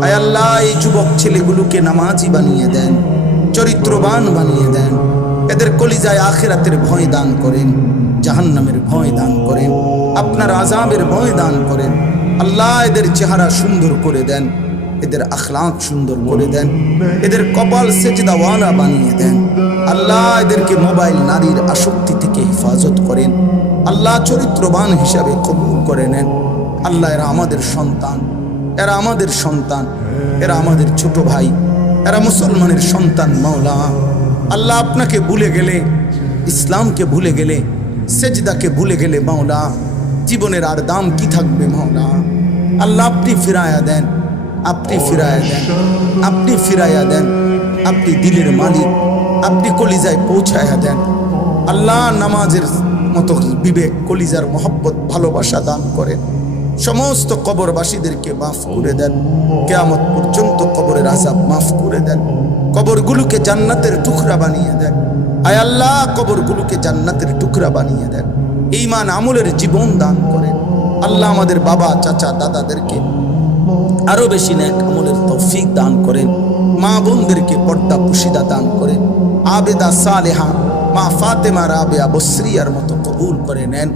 আয় আল্লাহ, এই যুবক ছেলেগুলোকে নামাজি বানিয়ে দেন, চরিত্রবান বানিয়ে দেন। এদের কলিজায় আখিরাতের ভয় দান করেন, জাহান্নামের ভয় দান করেন, আপনার আযাবের ভয় দান করেন। আল্লাহ, এদের চেহারা সুন্দর করে দেন, এদের আখলাক সুন্দর করে দেন, এদের কপাল সেজদাওয়ালা বানিয়ে দেন। আল্লাহ, এদেরকে মোবাইল নারীর আসক্তি থেকে হেফাজত করেন। আল্লাহ, চরিত্রবান হিসাবে কবুল করে নেন। আল্লাহ, এরা আমাদের সন্তান, এরা আমাদের সন্তান, এরা আমাদের ছোট ভাই, এরা মুসলমানের সন্তান। মাওলা আল্লাহ, আপনাকে ভুলে গেলে, ইসলামকে ভুলে গেলে, সেজদাকে ভুলে গেলে মাওলা জীবনের আর দাম কি থাকবে? মাওলা আল্লাহ, আপনি ফিরায়া দেন, আপনি ফিরায়া দেন, আপনি ফিরায়া দেন। আপনি দিলের মালিক, আপনি কলিজায় পৌঁছায়া দেন। আল্লাহ, নামাজের মতো বিবেক, কলিজার মহব্বত, ভালোবাসা দান করেন। সমস্ত কবরবাসীদেরকে মাফ করে দেন, কিয়ামত পর্যন্ত কবরের আযাব মাফ করে দেন। কবরগুলোকে জান্নাতের টুকরা বানিয়ে দেন। আয় আল্লাহ, কবরগুলোকে জান্নাতের টুকরা বানিয়ে দেন। ঈমান আমলের জীবন দান করেন। আল্লাহ, আমাদের বাবা, চাচা, দাদাদেরকে আরো বেশি নেক আমলের তৌফিক দান করেন। মা বোনদেরকে পর্দা পুশিদা দান করেন। আবেদা সালেহা মা ফাতেমা রাবেয়া বসরিয়ার মতো কবুল করে নেন।